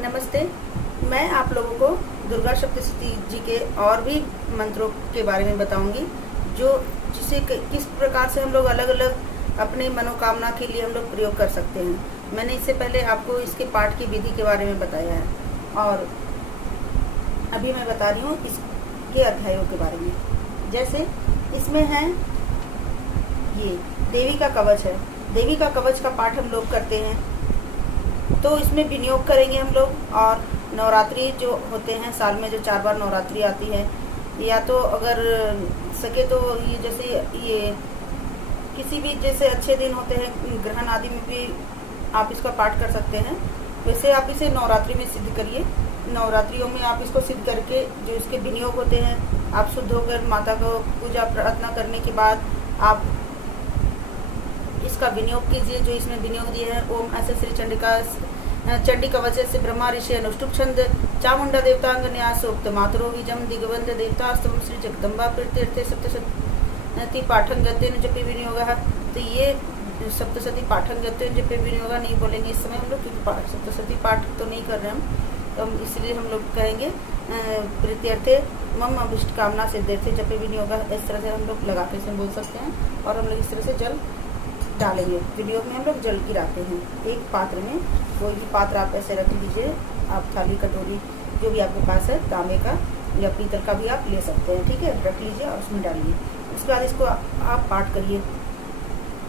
नमस्ते। मैं आप लोगों को दुर्गा सप्तशती जी के और भी मंत्रों के बारे में बताऊंगी, जो जिसे किस प्रकार से हम लोग अलग अलग अपने मनोकामना के लिए हम लोग प्रयोग कर सकते हैं। मैंने इससे पहले आपको इसके पाठ की विधि के बारे में बताया है और अभी मैं बता रही हूँ इसके अध्यायों के बारे में। जैसे इसमें है ये देवी का कवच है। देवी का कवच का पाठ हम लोग करते हैं तो इसमें विनियोग करेंगे हम लोग। और नवरात्रि जो होते हैं, साल में जो 4 बार नवरात्रि आती है, या तो अगर सके तो ये जैसे ये किसी भी जैसे अच्छे दिन होते हैं, ग्रहण आदि में भी आप इसका पाठ कर सकते हैं। वैसे आप इसे नवरात्रि में सिद्ध करिए। नवरात्रियों में आप इसको सिद्ध करके जो इसके विनियोग होते हैं, आप शुद्ध होकर माता को पूजा प्रार्थना करने के बाद आप इसका विनियोग कीजिए। जो इसमें विनियोग दिए हैं, ओम ऐसे श्री चंडी कवच से ब्रह्मा ऋषि अनुष्टुप छंद चामुंडा देवतांग न्यास उक्त मातरो विजम दिगवंत देवतास्तम श्री जगदम्बा तीर्थे सप्तशती पाठन गते जपे विनियोग। तो ये सप्तशती पाठन गते जपे विनियोग नहीं बोलेंगे इस समय हम लोग, क्योंकि सप्तशती पाठ तो नहीं कर रहे हम, तो हम इसलिए हम लोग कहेंगे प्रीत्यर्थे मम अभिष्ट कामना सिद्ध्यर्थे जपे विनियोग। इस तरह से हम लोग लगा के इसमें बोल सकते हैं। और हम लोग इस तरह से जल डालेंगे। विनियोग में हम लोग जल गिराते हैं एक पात्र में। कोई भी पात्र आप ऐसे रख लीजिए, आप थाली कटोरी जो भी आपके पास है, तांबे का या पीतल का भी आप ले सकते हैं, ठीक है। रख लीजिए और उसमें डालिए। उसके बाद इसको आप पाठ करिए।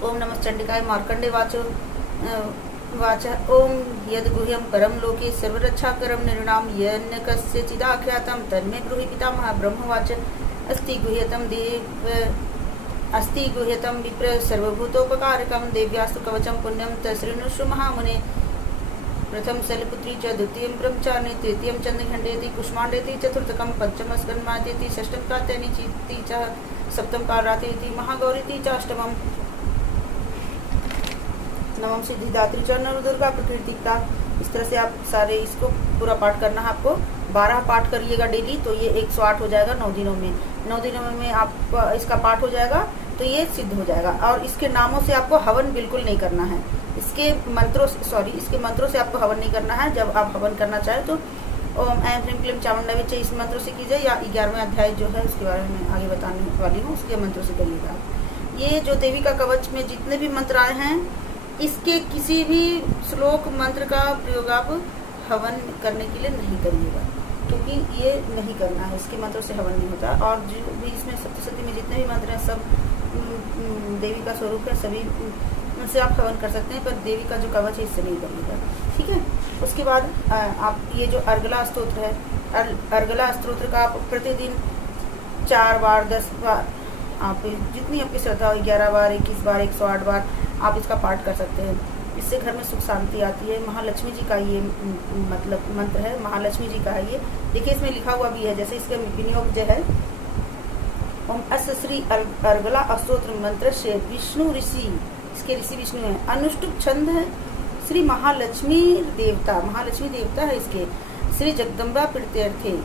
ओम नमः चंडिकाय मार्कंडे वाचो वाचा ओम यद गुह्यम परम लोके सर्वरक्षाकरम निर्णाम यन्न कस्य चिदाख्यातम तन्मे ब्रूहि पितामह ब्रह्मवाच अस्ति गुह्यतम देव अस्ति गुह्यतम विप्र सर्वभूतोपकारकम देव्यास्तु कवचम पुण्यम तसृणुषु महामुने प्रथम शैलपुत्री च द्वितीयं ब्रह्मचारिणी तृतीयं चंद्रखंडेति कुष्मांडेति चतुर्थकम पंचम स्कंदमातेति षष्ठम कात्यायनी चीति च सप्तम कालरात्रिति महागौरीति च अष्टमम नवम सिद्धिदात्री च नवदुर्गा प्रकृतिता। इस तरह से आप सारे इसको पूरा पाठ करना है आपको। 12 पाठ करिएगा डेली, तो ये 108 हो जाएगा 9 दिनों में। 9 दिनों में आप इसका पाठ हो जाएगा तो ये सिद्ध हो जाएगा। और इसके नामों से आपको हवन बिल्कुल नहीं करना है। इसके मंत्रों से आपको हवन नहीं करना है। जब आप हवन करना चाहें तो ओम ऐं ह्रीं क्लीं चामुंडा विचे इस मंत्रों से कीजिए, या 11वें अध्याय जो है उसके बारे में आगे बताने वाली हूँ, उसके मंत्रों से करिएगा। ये जो देवी का कवच में जितने भी मंत्र आए हैं, इसके किसी भी श्लोक मंत्र का प्रयोग आप हवन करने के लिए नहीं करिएगा, क्योंकि ये नहीं करना है। इसके मंत्रों से हवन नहीं होता। और जो भी इसमें सप्तशती में जितने भी मंत्र हैं सब देवी का स्वरूप है, सभी से आप हवन कर सकते हैं, पर देवी का जो कवच है इससे नहीं करिएगा, ठीक है। उसके बाद आप ये जो अर्गला स्तोत्र है, अर्गला स्तोत्र का आप प्रतिदिन 4 बार 10 बार आप जितनी आपकी श्रद्धा हो, 11 बार 21 बार 108 बार आप इसका पाठ कर सकते हैं। इससे घर में सुख शांति आती है। महालक्ष्मी जी का ये मतलब मंत्र है, महालक्ष्मी जी का है ये। देखिए इसमें लिखा हुआ भी है, जैसे इसका विनियोग जो है ओम अस्य श्री अर्गला अस्तोत्र मंत्र से विष्णु ऋषि, इसके ऋषि विष्णु है, अनुष्टुप छंद है, श्री महालक्ष्मी देवता है इसके, श्री जगदम्बा प्रीत्यर्थे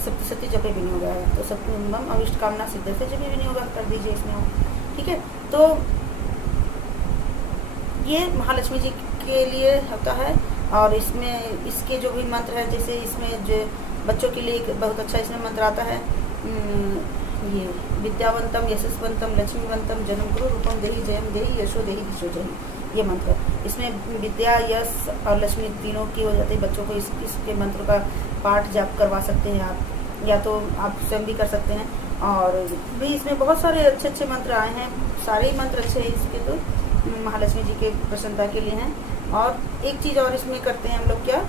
सप्तशती जपे विनियोग है। तो सप्तम अभिष्ट कामना सिद्ध्यर्थे जपे विनियोग कर दीजिए इसमें, ठीक है। तो ये महालक्ष्मी जी के लिए होता है। और इसमें इसके जो भी मंत्र है, जैसे इसमें जो बच्चों के लिए एक बहुत अच्छा इसमें मंत्र आता है, ये विद्यावंतम यशस्वंतम लक्ष्मीवंतम जन्म गुरु रूपम देहि जयम देहि यशो देहि विश्व जहि। ये मंत्र इसमें विद्या यश और लक्ष्मी तीनों की हो जाती है। बच्चों को इसके मंत्र का पाठ जाप करवा सकते हैं आप, या तो आप स्वयं भी कर सकते हैं। और भी इसमें बहुत सारे अच्छे अच्छे मंत्र आए हैं, सारे ही मंत्र अच्छे हैं इसके, तो महालक्ष्मी जी के प्रसन्नता के लिए हैं। और एक चीज़ और इसमें करते हैं हम लोग, क्या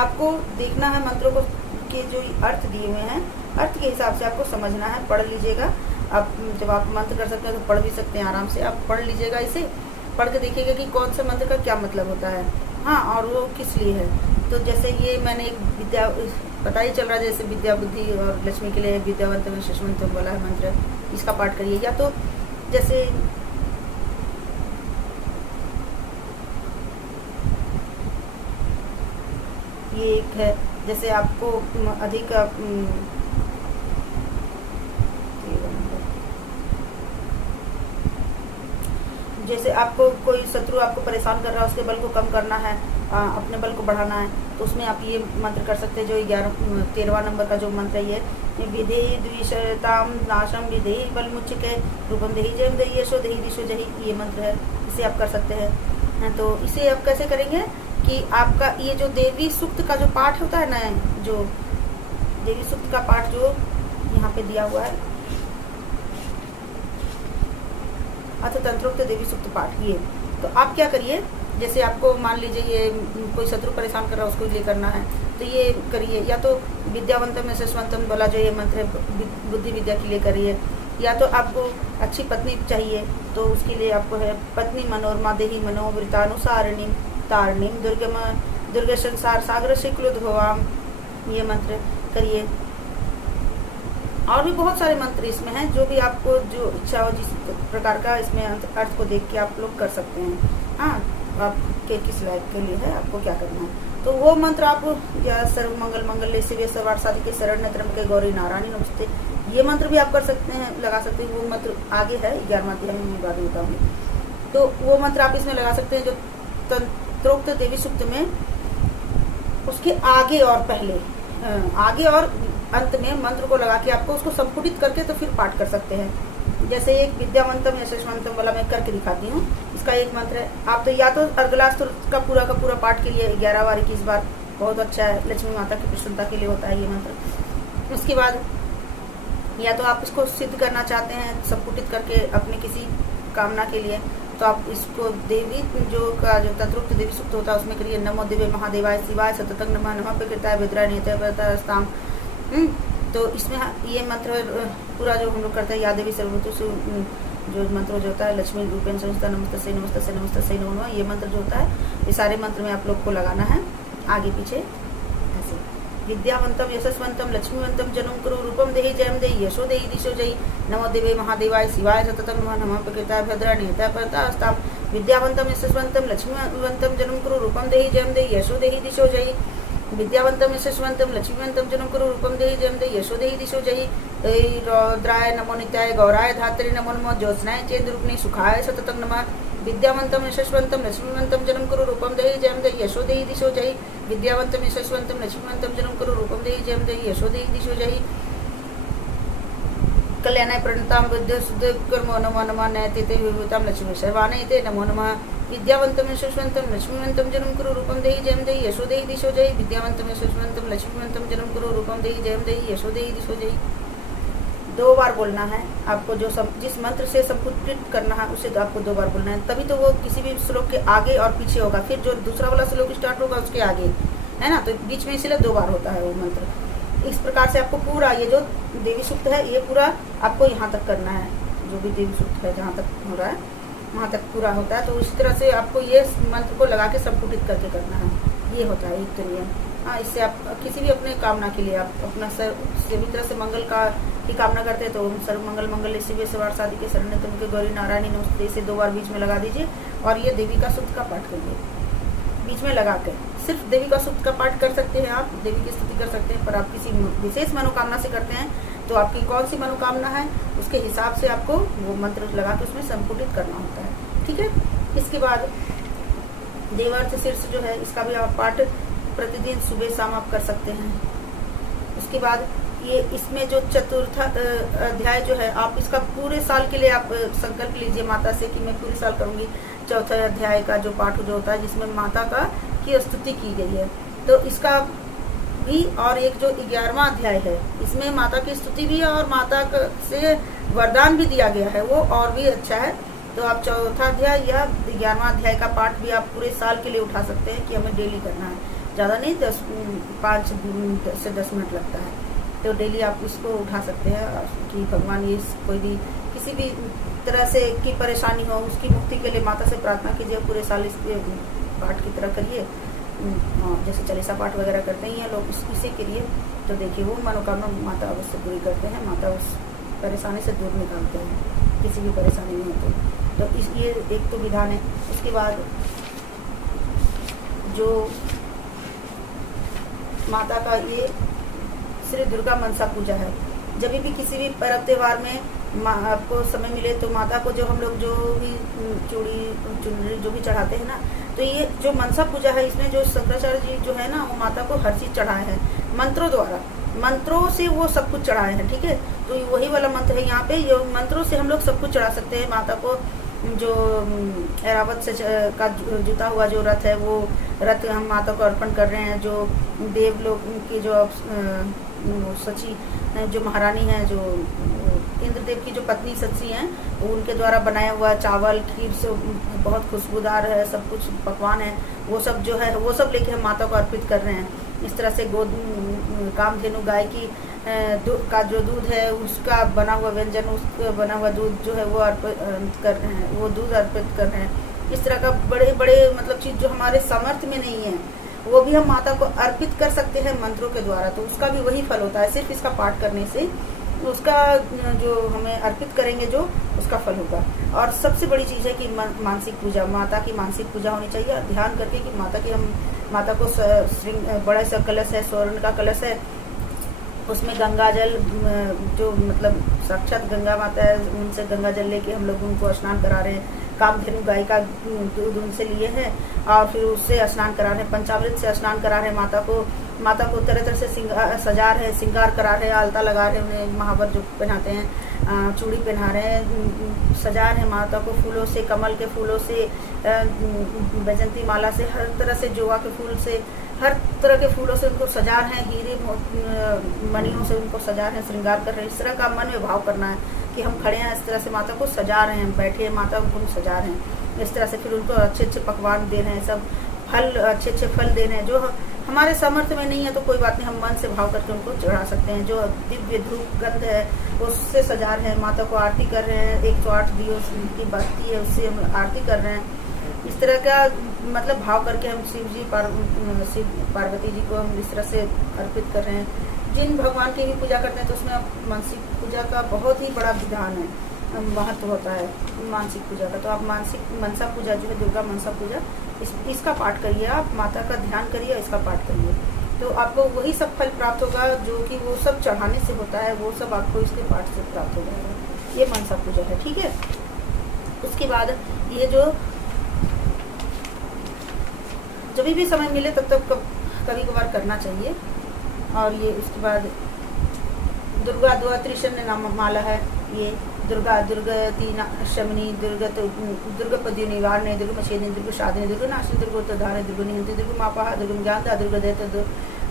आपको देखना है मंत्रों को के जो अर्थ दिए हुए हैं, अर्थ के हिसाब से आपको समझना है। पढ़ लीजिएगा आप, जब आप मंत्र कर सकते हैं तो पढ़ भी सकते हैं आराम से। आप पढ़ लीजिएगा, इसे पढ़ के देखिएगा कि कौन सा मंत्र का क्या मतलब होता है, हाँ, और वो किस लिए है। तो जैसे ये मैंने एक विद्या पता ही चल रहा है, जैसे विद्या बुद्धि और लक्ष्मी के लिए विद्यावंत में शशवंत वाला है मंत्र, इसका पाठ करिए। या तो जैसे ये एक है, जैसे आपको अधिक जैसे आपको कोई शत्रु आपको परेशान कर रहा है, उसके बल को कम करना है, अपने बल को बढ़ाना है, तो उसमें आप ये मंत्र कर सकते हैं। जो 13वां नंबर का जो मंत्र है ये विधेयी द्विषताम नाशम विधेयी बल मुच्चिके रूपम देही जयम देही यशो देही दिशो जही, ये मंत्र है, इसे आप कर सकते हैं। तो इसे आप कैसे करेंगे कि आपका ये जो देवी सूक्त का जो पाठ होता है ना, जो देवी सूक्त का पाठ जो यहाँ पे दिया हुआ है, अच्छा तंत्रोक्त देवी सूक्त पाठ, ये तो आप क्या करिए, जैसे आपको मान लीजिए ये कोई शत्रु परेशान कर रहा है, उसको ये करना है, तो ये करिए। या तो विद्यावंतम यशस्वंतम वाला जो ये मंत्र है बुद्धि विद्या के लिए करिए। या तो आपको अच्छी पत्नी चाहिए, तो उसके लिए आपको है पत्नी मनोरमा देही मनोवृतानुसारिणी तारिणीम दुर्ग संसार सागर शिक्लुद्भवाम, ये मंत्र करिए। और भी बहुत सारे मंत्र इसमें हैं, जो भी आपको जो इच्छा हो, जिस प्रकार का इसमें अर्थ को देख के आप लोग कर सकते हैं। हाँ, आपके किस लायक के लिए है, आपको क्या करना है, तो वो मंत्र आप या सर्व मंगल मंगल शिवे सवार साधि के शरण के गौरी नारायणी नमस्ते, ये मंत्र भी आप कर सकते हैं, लगा सकते हैं। वो मंत्र आगे है 11वां अध्याय में मैं बाद में बताऊंगी, तो वो मंत्र आप इसमें लगा सकते हैं। जो तंत्रोक्त देवी सूक्त में उसके आगे और पहले, आगे और अंत में मंत्र को लगा के आपको उसको संपुटित करके तो फिर पाठ कर सकते हैं। जैसे एक विद्यावंतम यशस्वंतम वाला मैं करके दिखाती हूँ, इसका एक मंत्र है। आप तो या तो अर्गलास्त्र का पूरा पाठ के लिए 11 बार 21 बार बहुत अच्छा है, लक्ष्मी माता की प्रसन्नता के लिए होता है ये मंत्र। उसके बाद या तो आप इसको सिद्ध करना चाहते हैं संपुटित करके अपने किसी कामना के लिए, तो आप इसको देवी जो तंत्रोक्त देवी सूक्त होता है उसमें करिए। नमो दिव्य महादेवाय शिवाय सततं नमः नमः प्रकृताय भद्राय नियताम। तो इसमें ये मंत्र पूरा जो हम लोग करते हैं, या देवी सर्वभूतेषु जो मंत्र जो होता है, लक्ष्मी रूपेण संस्था नमस्ते नमस्ते नमस्ते नमो नमः, ये मंत्र जो होता है, ये सारे मंत्र में आप लोग को लगाना है आगे पीछे ऐसे। विद्यावंतम यशस्वंतम लक्ष्मीवंतम जन्म कुरु रूपम देहि जयम देहि यशो देहि दिशो जयी नमो देवे महादेवाय शिवाय सततं नमः नमः प्रकृताय भद्राय नियताम। विद्यावंतम यशस्वंतम लक्ष्मीवंतम जन्म कुरु रूपम देहि जयम देहि यशो देहि दिशो जयी विद्यावंतम यशस्वंतम लक्ष्मीवंतम जन्म कुरु रूपम देहि जयम देहि यशो देहि दिशो जयी रौद्राय नमो नित्याय गौराय धात्रे नमो नमः ज्योत्स्नाय चेन्द्रूपिणी सुखाय सततं नमः। विद्यावंतम यशस्वंतम लक्ष्मीवंतम जन्म कुरु रूपम देहि जयम देहि यशो देहि दिशो जयी विद्यावंतम यशस्वंतम लक्ष्मीवंतम जन्म कुरु रूपम देहि जयम देहि यशो देहि दिशो जयी कल्याणाय प्रणताम बुद्ध शुद्ध कर्मो नमो नमः नयते विभूताम लक्ष्मी सर्वानयते नमो नमः। विद्यावंतम यशस्वंतम लक्ष्मीवंतम जन्म कुरु रूपम देहि जयम देहि यशो देहि दिशो जयी विद्यावंतम यशस्वंतम लक्ष्मीवंतम जन्म कुरु रूपम देहि जयम देहि यशो देहि दिशो जयी। 2 बार बोलना है आपको, जो जिस मंत्र से संपुटित करना है उसे तो आपको 2 बार बोलना है, तभी तो वो किसी भी श्लोक के आगे और पीछे होगा। फिर जो दूसरा वाला श्लोक स्टार्ट होगा उसके आगे है ना, तो बीच में इसलिए 2 बार होता है वो मंत्र। इस प्रकार से आपको पूरा ये जो देवी सूक्त है ये पूरा आपको यहाँ तक करना है, जो भी देवी सूक्त है जहाँ तक हो रहा है वहाँ तक पूरा होता है। तो इसी तरह से आपको ये मंत्र को लगा के संपुटित करके करना है, ये होता है एक तो नियम। हाँ, इससे आप किसी भी अपने कामना के लिए आप अपना सभी तरह से मंगल का की कामना करते हैं, तो सर्व मंगल मंगल शिवे सवार साधि के शरण तुमके गौरी नारायणी नमस्ते से 2 बार बीच में लगा दीजिए। और ये देवी का सूक्त का पाठ करिए बीच में लगा कर। सिर्फ देवी का सूक्त का पाठ कर सकते हैं आप, देवी की स्तुति कर सकते हैं, पर आप किसी विशेष मनोकामना से करते हैं तो आपकी कौन सी मनोकामना है उसके हिसाब से आपको वो मंत्र लगा के उसमें संपुटित करना होता है। ठीक है, इसके बाद देवार्थ शीर्ष जो है इसका भी आप पाठ प्रतिदिन सुबह शाम आप कर सकते हैं। उसके बाद ये इसमें जो चतुर्थ अध्याय जो है आप इसका पूरे साल के लिए आप संकल्प लीजिए माता से कि मैं पूरे साल करूंगी। चौथा अध्याय का जो पाठ जो होता है जिसमें माता का की स्तुति की गई है, तो इसका भी, और एक जो 11वां अध्याय है इसमें माता की स्तुति भी है और माता से वरदान भी दिया गया है, वो और भी अच्छा है। तो आप चौथा अध्याय या 11वां अध्याय का पाठ भी आप पूरे साल के लिए उठा सकते हैं कि हमें डेली करना है, ज़्यादा नहीं, 5 से 10 मिनट लगता है। तो डेली आप इसको उठा सकते हैं कि भगवान ये कोई भी किसी भी तरह से की परेशानी हो उसकी मुक्ति के लिए माता से प्रार्थना कीजिए। पूरे साल इस पाठ की तरह करिए, जैसे चालीसा पाठ वगैरह करते हैं लोग इसी के लिए, तो देखिए वो मनोकामना माता अवश्य पूरी करते हैं, माता उस परेशानी से दूर निकालते हैं किसी भी परेशानी में हो तो ये एक तो विधान है। उसके बाद जो माता का ये श्री दुर्गा मनसा पूजा है, जब भी किसी भी पर्व त्यौहार में आपको समय मिले तो माता को जो हम लोग जो भी चूड़ी जो भी चढ़ाते हैं ना, तो ये जो मनसा पूजा है इसमें जो शंकराचार्य जी जो है ना वो माता को हर चीज़ चढ़ाए हैं मंत्रों द्वारा, मंत्रों से वो सब कुछ चढ़ाए हैं। ठीक है, तो वही वाला मंत्र है यहाँ पे, ये मंत्रों से हम लोग सब कुछ चढ़ा सकते हैं माता को। जो ऐरावत से का जुता हुआ जो रथ है वो रथ हम माता को अर्पण कर रहे हैं। जो देवलोक की जो सची जो महारानी है, जो इंद्रदेव की जो पत्नी सची हैं, उनके द्वारा बनाया हुआ चावल खीर से बहुत खुशबूदार है, सब कुछ पकवान है, वो सब जो है वो सब लेके हम माता को अर्पित कर रहे हैं। इस तरह से कामधेनु गाय की का जो दूध है उसका बना हुआ व्यंजन, उसका बना हुआ दूध जो है वो अर्पित कर रहे हैं, वो दूध अर्पित कर रहे हैं। इस तरह का बड़े बड़े मतलब चीज़ जो हमारे सामर्थ्य में नहीं है वो भी हम माता को अर्पित कर सकते हैं मंत्रों के द्वारा, तो उसका भी वही फल होता है। सिर्फ इसका पाठ करने से उसका जो हमें अर्पित करेंगे जो उसका फल होगा। और सबसे बड़ी चीज़ है कि मानसिक पूजा, माता की मानसिक पूजा होनी चाहिए। ध्यान करके कि माता को बड़ा सा कलश है, स्वर्ण का कलश है, उसमें गंगा जल जो मतलब साक्षात गंगा माता है उनसे गंगा जल लेके हम लोग उनको स्नान करा रहे हैं। कामधेनु गाय का दूध उनसे लिए हैं और फिर उससे स्नान करा रहे हैं, पंचामृत से स्नान करा रहे हैं। माता को तरह तरह से सजा रहे हैं, श्रृंगार करा रहे हैं, आलता लगा रहे हैं, उन्हें महावर जो पहनाते हैं, चूड़ी पहना रहे हैं, सजा रहे हैं माता को फूलों से, कमल के फूलों से, बैजंती माला से, हर तरह से जोआ के फूल से, हर तरह के फूलों से उनको सजा रहे हैं, हीरे मणियों से उनको सजा रहे हैं, श्रृंगार कर रहे हैं। इस तरह का मन में भाव करना है कि हम खड़े हैं, इस तरह से माता को सजा रहे हैं, बैठे हैं माता को सजा रहे हैं। इस तरह से फिर उनको अच्छे अच्छे पकवान दे रहे हैं, सब फल अच्छे अच्छे फल दे रहे हैं। जो हमारे सामर्थ्य में नहीं है तो कोई बात नहीं, हम मन से भाव करके उनको चढ़ा सकते हैं। जो दिव्य धूप गंध है उससे सजा रहे हैं, माता को आरती कर रहे हैं, 108 दियो की बत्ती है उससे हम आरती कर रहे हैं। इस तरह का मतलब भाव करके हम शिव पार्वती जी को हम इस तरह से अर्पित कर रहे हैं। जिन भगवान की भी पूजा करते हैं तो उसमें मानसिक पूजा का बहुत ही बड़ा विधान है, महत्व होता है मानसिक पूजा का। तो आप मानसिक मनसा पूजा जो है दुर्गा मनसा पूजा इसका पाठ करिए, आप माता का ध्यान करिए, इसका पाठ करिए, तो आपको वही सब फल प्राप्त होगा जो कि वो सब चढ़ाने से होता है, वो सब आपको इसके पाठ से प्राप्त हो जाएगा। ये मनसा पूजा है। ठीक है, उसके बाद ये जो जब भी समय मिले तब तक कभी कभार करना चाहिए। और ये इसके बाद दुर्गा द्वात्रिशन्य नाम माला है, ये दुर्गति शमनी, दुर्गपद्य निवारणे, दुर्गमछेदने, दुर्गशादिनी, दुर्गनाशिनी, दुर्गोत्तरधारणे, दुर्गनिहंति, दुर्गमापहा, दुर्गमज्ञानदा, दुर्गदैत्य,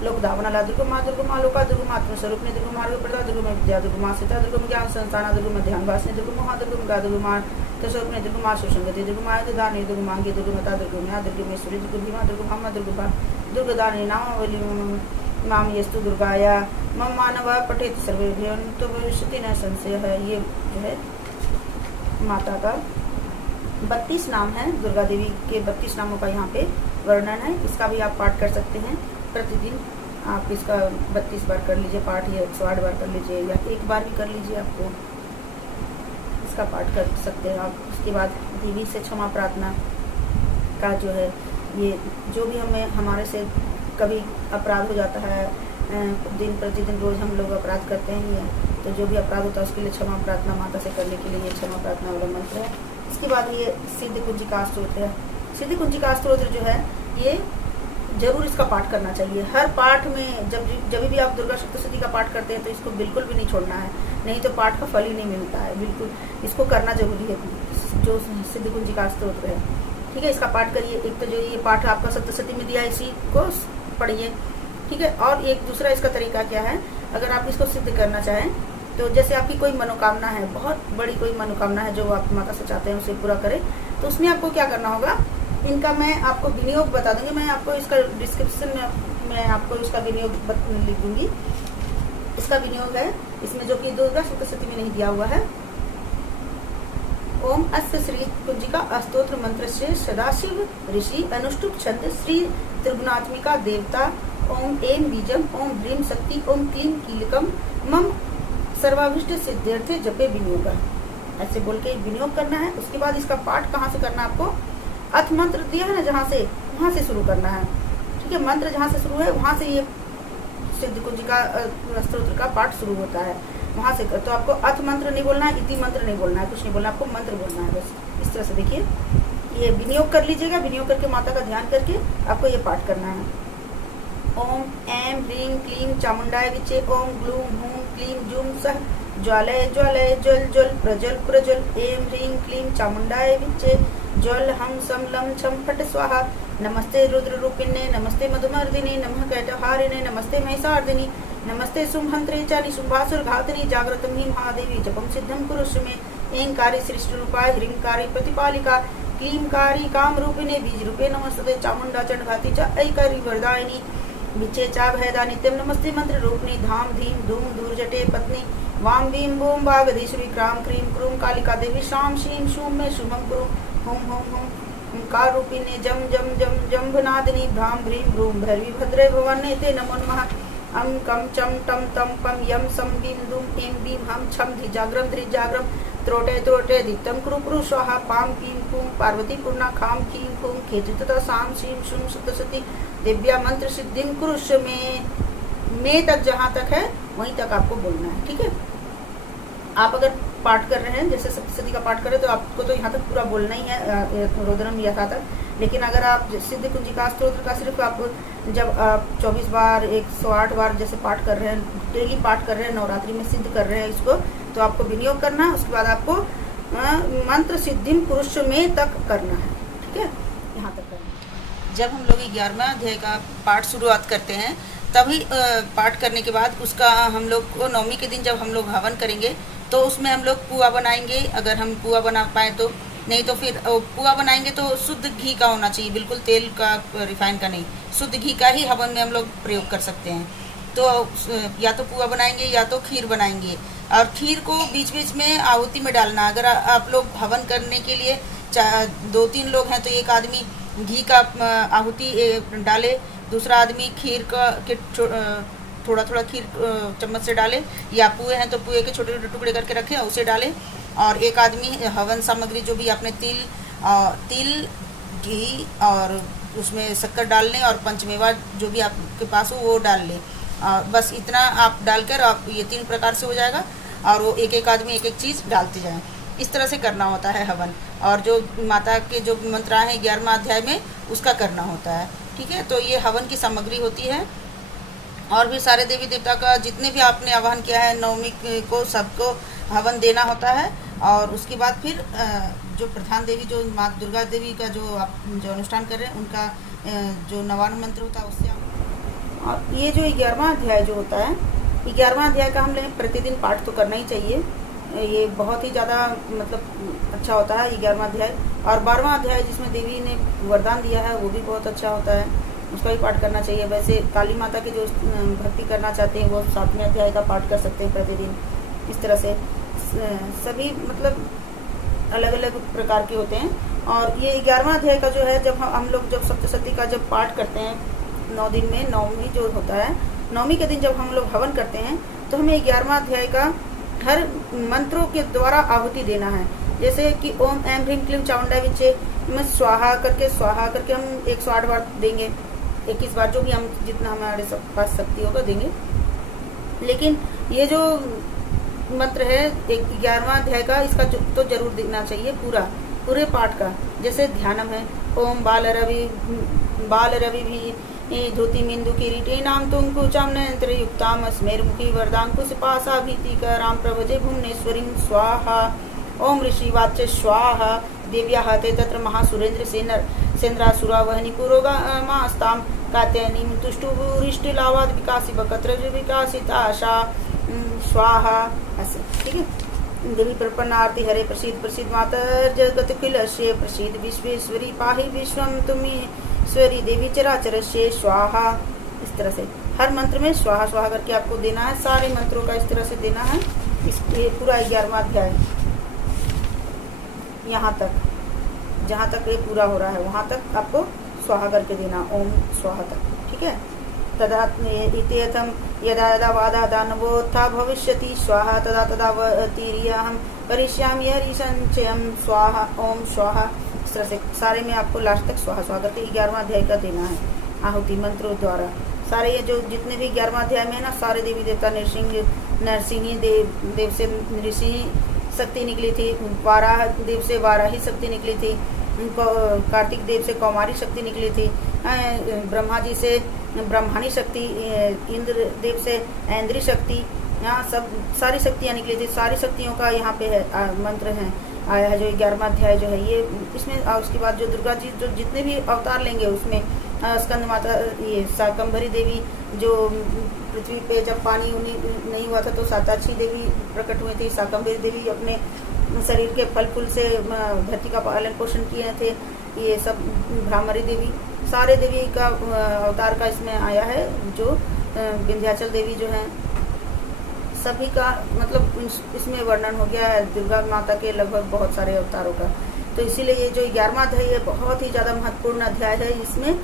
लोकधावनाला, दुर्गमा लोका, दुर्गमात्मस्वरूपिणी, दुर्गमार्गप्रदा, दुर्गमविद्या, दुर्गमासिता, दुर्गमज्ञान संस्थाना, दुर्गमध्यानवासिनी, दुर्गमोहा, दुर्गमगा, दुर्गमार्गस्वरूपिणी, दुर्गमाशुसंगति, दुर्गमायुधधारिणी, दुर्गमांगी, दुर्गमता, दुर्गम्या, दुर्गमेश्वरी, दुर्गभीमा, दुर्गभामा, दुर्गदारिणी नामावली नाम यस्तु दुर्गाया मम मानव पठेत सर्वेभ्यो तो भविष्यति न संशय है। ये जो है माता का 32 नाम है, दुर्गा देवी के 32 नामों का यहाँ पे वर्णन है। इसका भी आप पाठ कर सकते हैं प्रतिदिन। आप इसका 32 बार कर लीजिए पाठ, या 108 बार कर लीजिए, या एक बार भी कर लीजिए, आपको इसका पाठ कर सकते हैं आप। उसके बाद देवी से क्षमा प्रार्थना का जो है, ये जो भी हमारे से कभी अपराध हो जाता है, दिन प्रतिदिन रोज हम लोग अपराध करते हैं, तो जो भी अपराध होता है उसके लिए क्षमा प्रार्थना माता से करने के लिए ये क्षमा प्रार्थना वाला मंत्र है। इसके बाद ये सिद्ध कुंजिका स्तोत्र है। सिद्ध कुंजिका स्तोत्र जो है ये जरूर इसका पाठ करना चाहिए। हर पाठ में जब भी आप दुर्गा सप्तशती का पाठ करते हैं तो इसको बिल्कुल भी नहीं छोड़ना है, नहीं तो पाठ का फल ही नहीं मिलता है। बिल्कुल इसको करना जरूरी है, जो सिद्ध कुंजिका स्तोत्र है। ठीक है, इसका पाठ करिए। एक तो जो ये पाठ आपका सप्तशती में दिया है इसी को पढ़िए। ठीक है, और एक दूसरा इसका तरीका क्या है, अगर आप इसको सिद्ध करना चाहें तो जैसे आपकी कोई मनोकामना है, बहुत बड़ी कोई मनोकामना है जो आप माता से चाहते हैं उसे पूरा करें, तो उसमें आपको क्या करना होगा, इनका मैं आपको विनियोग बता दूंगी। मैं आपको इसका डिस्क्रिप्शन में आपको इसका विनियोग लिख दूंगी। इसका विनियोग है इसमें जो कि दुर्गा सप्तशती में नहीं दिया हुआ है। ओम अस्य श्री कुंजिका स्तोत्र मंत्र से सदाशिव ऋषि अनुष्टुप छंद श्री त्रिगुणात्मिका देवता ओम एम बीजम ओम ह्रीम शक्ति ओम क्लीम कीलकम मम सर्वाभिष्ट सिद्ध्यर्थे जपे विनियोग, ऐसे बोल के विनियोग करना है। उसके बाद इसका पाठ कहाँ से करना है, आपको अथ मंत्र दिया है ना जहाँ से, वहाँ से शुरू करना है। ठीक है, मंत्र जहाँ से शुरू है वहाँ से ये सिद्ध कुंजिका स्तोत्र का पाठ शुरू होता है। वहाँ से कर। तो आपको अथ मंत्र नहीं बोलना है, इति मंत्र नहीं बोलना है, कुछ नहीं बोलना, आपको मंत्र बोलना है बस। इस तरह से देखिए, ये विनियोग कर लीजिएगा। विनियोग करके माता का ध्यान करके आपको ये पाठ करना है। ओम ऐं ह्रीं क्लीं चामुंडाय विचे, ओम ग्लूं हूं क्लीं जूं सः ज्वालय ज्वालय ज्वल ज्वल प्रज्वल प्रज्वल, ऐं ह्रीं क्लीं चामुंडाय विचे, ज्वल हम सम लं छं फट स्वाहा। नमस्ते रुद्र रूपिणे, नमस्ते मधुमर्दिने, नमः कैटहारिणे, नमस्ते महिषार्दिनी, नमस्ते शुंभंत्रे च निशुंभासुर घातनी, जागृतं हि महादेवी जपं सिद्धं कुरुष्व मे। ऐंकारी सृष्टिरूपाय ह्रींकारी प्रतिपालिका, क्लींकारी कामरूपिणे बीजरूपे नमस्ते, चामुंडा चंडघाती च ऐकारी वरदायिनी, विचे चा भयदा नित्यं नमस्ते मंत्र रूपिणी, धाम धीम धूम दूरजटे पत्नी, वाम वीम बूम वागधीश्वरी, क्राम क्रीम क्रूम कालिका देवी, शाम शीम शूम में शुभम कुरु, हुम हुम हुम कार रूपिणे, जम जम जम जम्भनादिनी, भ्राम भ्रीम भ्रूम भैरवी भद्रे भवाने ते नमो नमः। अं कम चम टम तम पम यम सम बीम दूम एम बीम हम छम धी जाग्रम ध्रि जाग्रम, त्रोटे त्रोटे दिक्तम कुरु कुरु स्वाहा, पाम पीम पूम पार्वती पूर्णा, खाम खीम खूम खेचितता, साम शीम शूम सतसती, दिव्या मंत्र सिद्धिम कुरुष्व में तक जहाँ तक है वहीं तक आपको बोलना है। ठीक है, आप अगर पाठ कर रहे हैं, जैसे सप्तशती का पाठ करें तो आपको तो यहाँ तक पूरा बोलना ही है रुद्रम यथा तक। लेकिन अगर आप सिद्ध कुंजिका स्तोत्र का सिर्फ आप जब आप 24 बार 108 बार जैसे पाठ कर रहे हैं, डेली पाठ कर रहे हैं, नवरात्रि में सिद्ध कर रहे हैं इसको, तो आपको विनियोग करना है। उसके बाद आपको मंत्र सिद्धिम पुरुष में तक करना है। ठीक है, यहाँ तक करना है। जब हम लोग 11वां अध्याय का पाठ शुरुआत करते हैं तभी पाठ करने के बाद उसका हम लोग को 9वीं के दिन जब हम लोग हवन करेंगे तो उसमें हम लोग पुआ बनाएंगे, अगर हम पुआ बना पाए तो। नहीं तो फिर पुआ बनाएंगे तो शुद्ध घी का होना चाहिए, बिल्कुल तेल का, रिफाइन का नहीं, शुद्ध घी का ही हवन में हम लोग प्रयोग कर सकते हैं। तो या तो पुआ बनाएंगे या तो खीर बनाएंगे, और खीर को बीच बीच में आहुति में डालना। अगर आप लोग हवन करने के लिए 2-3 लोग हैं तो एक आदमी घी का आहुति डाले, दूसरा आदमी खीर का थोड़ा थोड़ा खीर चम्मच से डाले, या पुए हैं तो पुए के छोटे छोटे टुकड़े करके रखें उसे डालें, और एक आदमी हवन सामग्री जो भी आपने तिल घी और उसमें शक्कर डाल लें, और पंचमेवा जो भी आपके पास हो वो डाल लें। बस इतना आप डालकर आप ये 3 प्रकार से हो जाएगा, और वो एक एक आदमी एक एक चीज़ डालते जाएं। इस तरह से करना होता है हवन। और जो माता के जो मंत्र हैं 11वां अध्याय में उसका करना होता है। ठीक है, तो ये हवन की सामग्री होती है। और भी सारे देवी देवता का जितने भी आपने आवाहन किया है 9वीं को सबको हवन देना होता है। और उसके बाद फिर जो प्रधान देवी जो माँ दुर्गा देवी का जो आप जो अनुष्ठान कर रहे हैं उनका जो नवान मंत्र होता है उससे आप। और ये जो 11वां अध्याय जो होता है, 11वां अध्याय का हम लोग प्रतिदिन पाठ तो करना ही चाहिए। ये बहुत ही ज़्यादा मतलब अच्छा होता है 11वां अध्याय। और 12वां अध्याय जिसमें देवी ने वरदान दिया है वो भी बहुत अच्छा होता है, उसका भी पाठ करना चाहिए। वैसे काली माता की जो भक्ति करना चाहते हैं वो 7वें अध्याय का पाठ कर सकते हैं प्रतिदिन। इस तरह से सभी मतलब अलग अलग प्रकार के होते हैं। और ये 11वां अध्याय का जो है, जब हम लोग जब सप्तशती का जब पाठ करते हैं 9 दिन में, 9वीं जो होता है, 9वीं के दिन जब हम लोग हवन करते हैं तो हमें 11वां अध्याय का हर मंत्रों के द्वारा आहुति देना है। जैसे कि ओम ऐं ह्रीं क्लीं चामुंडाय विचे में स्वाहा करके हम 108 बार देंगे, 21 बार जो भी हम जितना हमारे पास शक्ति होगा देंगे। लेकिन ये जो मंत्र है 11वां अध्याय का, इसका तो जरूर देना चाहिए पूरे पाठ का। जैसे ध्यानम है ओम बाल रवि भी धोती मिंदु किरीटे नाम तुंकुचाम नयंत्र युक्ताम स्मेरमुखी वरदांकुश पासा भीतिकराम प्रभजे भुवनेश्वरीं स्वाहा। ओम ऋषि वाच्य स्वाहा देव्या हते तत्र महासुरेंद्र सेन्द्रासुरा वहनी पुरोगामास्ताम कात्यायनीं तुष्टुभूरिष्टिलावाद विकासी बकत्र विकासिताशा स्वाहा। ऐसे ठीक है। देवी प्रपन्न आरती हरे प्रसिद्ध मातर जगत खिलस्य प्रसिद्ध विश्वेश्वरी पाहि विश्वम तुम्हेश्वरी देवी चराचरस्य स्वाहा। इस तरह से हर मंत्र में स्वाहा स्वाहा करके आपको देना है। सारे मंत्रों का इस तरह से देना है। ये पूरा 11वां अध्याय यहाँ तक, जहाँ तक ये पूरा हो रहा है वहाँ तक आपको स्वाहा करके देना, ओम स्वाहा तक। ठीक है। तदा इत्येतम यदा यदा वादा दानवोत्था भविष्यति स्वाहा तदा तदा वतीर्यहं करिष्यामि हरिसंचयं स्वाहा ओम स्वाहा। इस तरह से सारे में आपको लास्ट तक स्वाहा स्वाहा करके 11वां अध्याय का देना है आहुति मंत्रों द्वारा। सारे ये जो जितने भी 11वां अध्याय में है ना, सारे देवी देवता नृसिंह नरसिंही देव से नृसिंही शक्ति निकली थी, वाराह देव से वाराही शक्ति निकली थी, कार्तिक देव से कौमारी शक्ति निकली थी, ब्रह्मा जी से ब्रह्माणी शक्ति, इंद्र देव से ऐन्द्री शक्ति, यहाँ सब सारी शक्तियाँ निकली थी। सारी शक्तियों का यहाँ पे है मंत्र है आया है, जो 11वां अध्याय जो है ये इसमें। उसके बाद जो दुर्गा जी जो जितने भी अवतार लेंगे उसमें स्कंद माता, ये शाकंभरी देवी जो पृथ्वी पे जब पानी नहीं हुआ था तो साताक्षी देवी प्रकट हुई थी। शाकंभरी देवी अपने शरीर के फल फूल से धरती का पालन पोषण किए थे। ये सब भ्रामरी देवी, सारे देवी का अवतार का इसमें आया है। जो विंध्याचल देवी जो है सभी का मतलब इसमें वर्णन हो गया है, दुर्गा माता के लगभग बहुत सारे अवतारों का। तो इसीलिए ये जो 11वां अध्याय है बहुत ही ज़्यादा महत्वपूर्ण अध्याय है। इसमें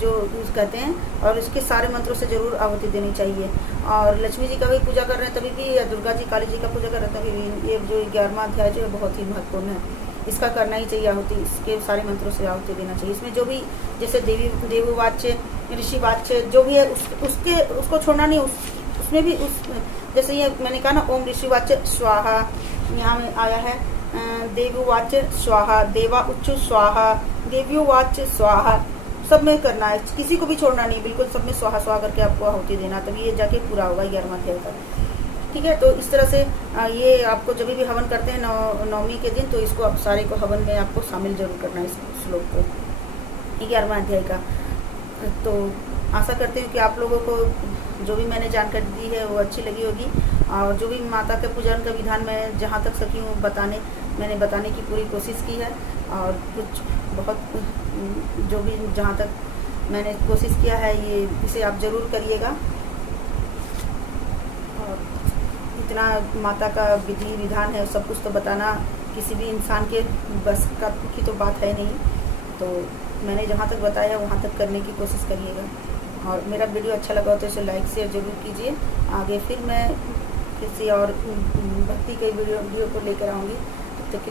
जो कहते हैं, और इसके सारे मंत्रों से जरूर आहुति देनी चाहिए। और लक्ष्मी जी का भी पूजा कर रहे हैं तभी भी, या दुर्गा जी काली जी का पूजा कर रहे हैं तभी भी, ये जो 11वां अध्याय जो है बहुत ही महत्वपूर्ण है। इसका करना ही चाहिए आहुति, इसके सारे मंत्रों से आहुति देना चाहिए। इसमें जो भी जैसे देववाच्य, ऋषिवाच्य जो भी है उसको छोड़ना नहीं। उसमें भी जैसे ये मैंने कहा ना, ओम ऋषिवाच्य स्वाहा, यहाँ में आया है देववाच्य स्वाहा, देवा उच्च स्वाहा, देव्योवाच्य स्वाहा, सब में करना है, किसी को भी छोड़ना नहीं, बिल्कुल सब में स्वाहा स्वाहा करके आपको आहुति देना, तभी ये जाके पूरा होगा 11वां अध्याय का। ठीक है, तो इस तरह से ये आपको जब भी हवन करते हैं नवमी के दिन, तो इसको आप सारे को हवन में आपको शामिल जरूर करना है, इस श्लोक को 11वां अध्याय का। तो आशा करते हैं कि आप लोगों को जो भी मैंने जानकारी दी है वो अच्छी लगी होगी, और जो भी माता के पूजन का विधान मैं जहाँ तक सकी हूँ मैंने बताने की पूरी कोशिश की है। और कुछ बहुत जो भी जहाँ तक मैंने कोशिश किया है इसे आप ज़रूर करिएगा। और इतना माता का विधि विधान है, सब कुछ तो बताना किसी भी इंसान के बस की तो बात है नहीं। तो मैंने जहाँ तक बताया वहाँ तक करने की कोशिश करिएगा। और मेरा वीडियो अच्छा लगा हो तो इसे लाइक शेयर ज़रूर कीजिए। आगे फिर मैं किसी और भक्ति के वीडियो को लेकर आऊँगी। तब तक के लिए